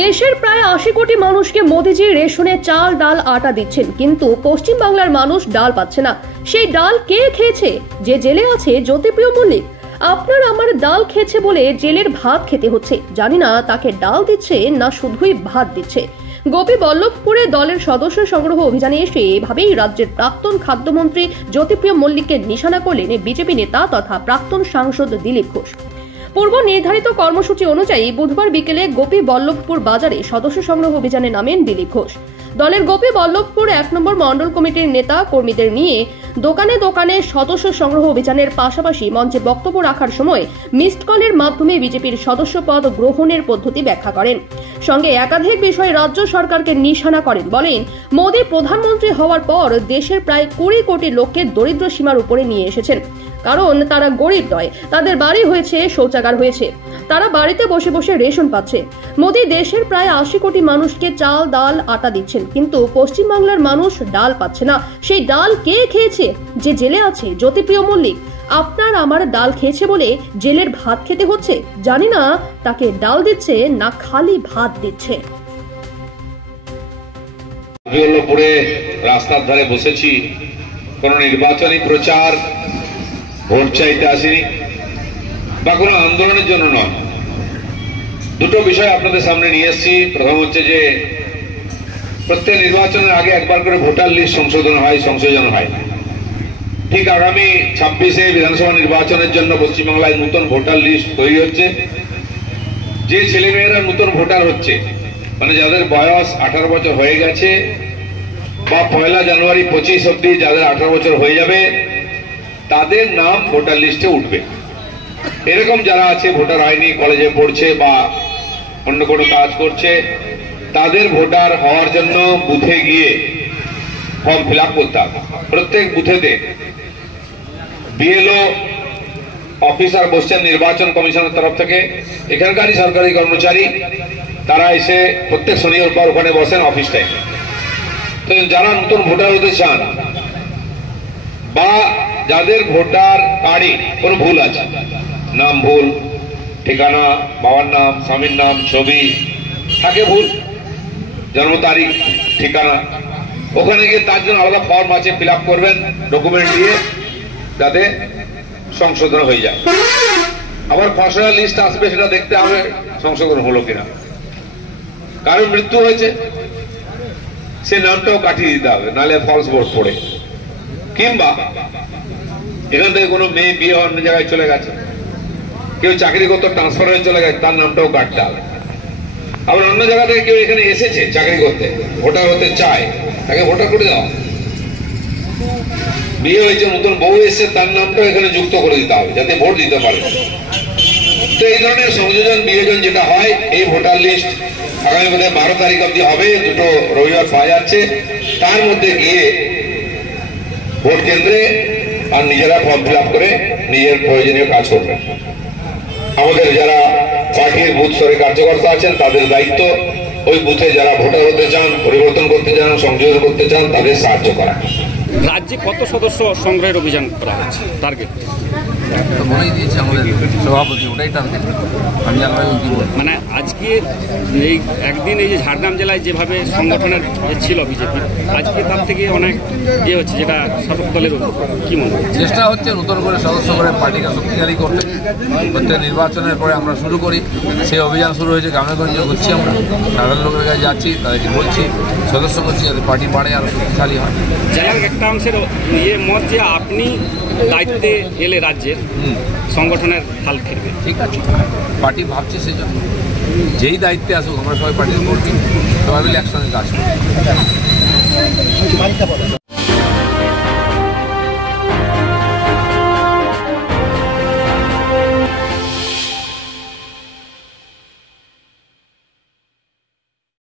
দেশের প্রায় ৮০ কোটি মানুষকে মোদিজি রেশনে চাল ডাল আটা দিচ্ছেন, কিন্তু পশ্চিম বাংলার মানুষ ডাল পাচ্ছে না। সেই ডাল কে খেয়েছে? যে জেলে আছে জ্যোতিপ্রিয় মল্লিক। আপনার আমার ডাল খেয়েছে বলে জেলের ভাত খেতে হচ্ছে। জানি না তাকে ডাল দিচ্ছে না শুধুই ভাত দিচ্ছে। গোপীবল্লভপুরে দলের সদস্য সংগ্রহ অভিযানে এসে এভাবেই রাজ্যের প্রাক্তন খাদ্যমন্ত্রী জ্যোতিপ্রিয় মল্লিককে নিশানা করলেন বিজেপি নেতা তথা প্রাক্তন সাংসদ দিলীপ ঘোষ। পূর্ব নির্ধারিত কর্মসূচি অনুযায়ী বুধবার বিকেলে গোপীবল্লভপুর বাজারে সদস্য সংগ্রহ অভিযানে নামেন দিলীপ ঘোষ। দলের গোপীবল্লভপুর ১ নম্বর মণ্ডল কমিটির নেতা কর্মীদের নিয়ে দোকানে দোকানে সদস্য সংগ্রহ অভিযানের পাশাপাশি মঞ্চে বক্তব্য রাখার সময় মিসড কলের মাধ্যমে বিজেপির সদস্য পদ গ্রহণের পদ্ধতি ব্যাখ্যা করেন। সঙ্গে একাধিক বিষয়ে রাজ্য সরকারকে নিশানা করেন। বলেন, মোদী প্রধানমন্ত্রী হওয়ার পর দেশের প্রায় ২০ কোটি লোককে দরিদ্র সীমার উপরে নিয়ে এসেছেন। কারণ তারা গরিব নয়, তাদের বাড়ি হয়েছে, শৌচাগার হয়েছে, তারা বাড়িতে বসে বসে রেশন পাচ্ছে। মোদী দেশের প্রায় ৮০ কোটি মানুষকে চাল ডাল আটা দিচ্ছেন, কিন্তু পশ্চিম বাংলার মানুষ ডাল পাচ্ছে না। সেই ডাল কে খেয়েছে? যে জেলে আছে জ্যোতিপ্রিয় মল্লিক। আপনার আমার ডাল খেয়েছে বলে জেলের ভাত খেতে হচ্ছে। জানি না তাকে ডাল দিচ্ছে না খালি ভাত দিচ্ছে। রাস্তার ধারে বসেছি, কোন নির্বাচনী প্রচার ভোট চাইতে আসেনি বা কোনো আন্দোলনের জন্য নয়। দুটো বিষয় আপনাদের সামনে নিয়ে এসেছি। প্রথম হচ্ছে যে প্রত্যেক নির্বাচনের আগে একবার করে ভোটার লিস্ট সংশোধন হয়। ঠিক আগামী ২৬-এ বিধানসভা নির্বাচনের জন্য পশ্চিমবাংলায় নতুন ভোটার লিস্ট তৈরি হচ্ছে। যে ছেলেমেয়েরা নতুন ভোটার হচ্ছে, মানে যাদের বয়স 18 বছর হয়ে গেছে বা 1 জানুয়ারি 25 অব্দি যাদের 18 বছর হয়ে যাবে, তাদের নাম ভোটার লিস্টে উঠবে। এরকম যারা আছে, ভোটার হয়নি, কলেজে পড়ছে বা অন্য কোনো কাজ করছে, তাদের ভোটার হওয়ার জন্য বুথে গিয়ে ফর্ম ফিল আপ করতে হবে। প্রত্যেক বুথেতে বিএলও অফিসার বসছেন নির্বাচন কমিশনের তরফ থেকে, এখানকারই সরকারি কর্মচারী, তারা এসে প্রত্যেক শনিবার ওখানে বসেন অফিস টাইমে। তো যারা নতুন ভোটার হতে চান বা যাদের ভোটার কার্ডে কোনো ভুল আছে, নাম ভুল, ঠিকানা, বাবার নাম, স্বামীর নাম, ছবি থাকে ভুল, জন্ম তারিখ, ঠিকানা, ওখানে গিয়ে তার জন্য আলাদা ফর্ম আছে, ফিল আপ করবেন ডকুমেন্ট দিয়ে, যাতে সংশোধন হয়ে যায়। আবার খসড়া লিস্ট আসবে, সেটা দেখতে হবে সংশোধন হলো কিনা। কারো মৃত্যু হয়েছে, সে নামটাও কাটিয়ে দিতে হবে, নাহলে ফলস ভোট পড়ে। কিংবা এখান থেকে কোনো মেয়ে বিয়ে অন্য জায়গায় চলে গেছে, কেউ চাকরি করতে ট্রান্সফার হয়ে চলে গেছে, তার নামটাও কাটতে হবে। আবার অন্য জায়গা থেকে কেউ এখানে এসেছে চাকরি করতে, ভোটার হতে চায়, তাকে ভোটার করে দাও। বিয়ে হয়েছে, নতুন বউ এসেছে, তার নামটাও এখানে যুক্ত করে দিতে হবে, যাতে ভোট দিতে পারে। তো এই ধরনের সংযোজন বিয়োজন যেটা হয়, এই ভোটার লিস্ট আগামী 12 তারিখ অব্দি হবে, দুটো রবিবার পাওয়া যাচ্ছে। তার মধ্যে গিয়ে ভোট কেন্দ্রে আর নিজেরা ফর্ম ফিল আপ করে নিজের প্রয়োজনীয় কাজ করবেন। আমাদের যারা পার্টির বুথ স্তরে কার্যকর্তা আছেন, তাদের দায়িত্ব ওই বুথে যারা ভোটার হতে চান, পরিবর্তন করতে চান, সংযোজন করতে চান, তাদের সাহায্য করা। রাজ্যে কত সদস্য সংগ্রহের অভিযান করা হচ্ছে? টার্গেট বলেই দিয়েছে আমাদের সভাপতি, ওটাই টার্গেট। মানে আজকে এই একদিন এই যে ঝাড়গ্রাম জেলায় যেভাবে সংগঠনের ছিল বিজেপি, আজকে তার থেকে অনেক ইয়ে হচ্ছে, যেটা শাসক দলের কি মনে হয়? চেষ্টা হচ্ছে নতুন করে সদস্য করে পার্টিকে শক্তিশালী করতে। প্রত্যেক নির্বাচনের পরে আমরা শুরু করি, সেই অভিযান শুরু হয়েছে। গ্রামে গঞ্জে ঘুরছি, আমরা সাধারণ লোকের কাছে যাচ্ছি, তাদেরকে বলছি, সদস্য করছি, যাতে পার্টি বাড়ে, আরো শক্তিশালী হয়। জেলার একটা অংশের ইয়ে মত যে আপনি দায়িত্বে এলে রাজ্যের সংগঠনের হাল ফিরবে। ঠিক আছে, পার্টি ভাবছে সেই জন্য যেই দায়িত্বে আসুক, আমরা সবাই পার্টির কর্মী, সবাই মিলে একসঙ্গে কাজ করি।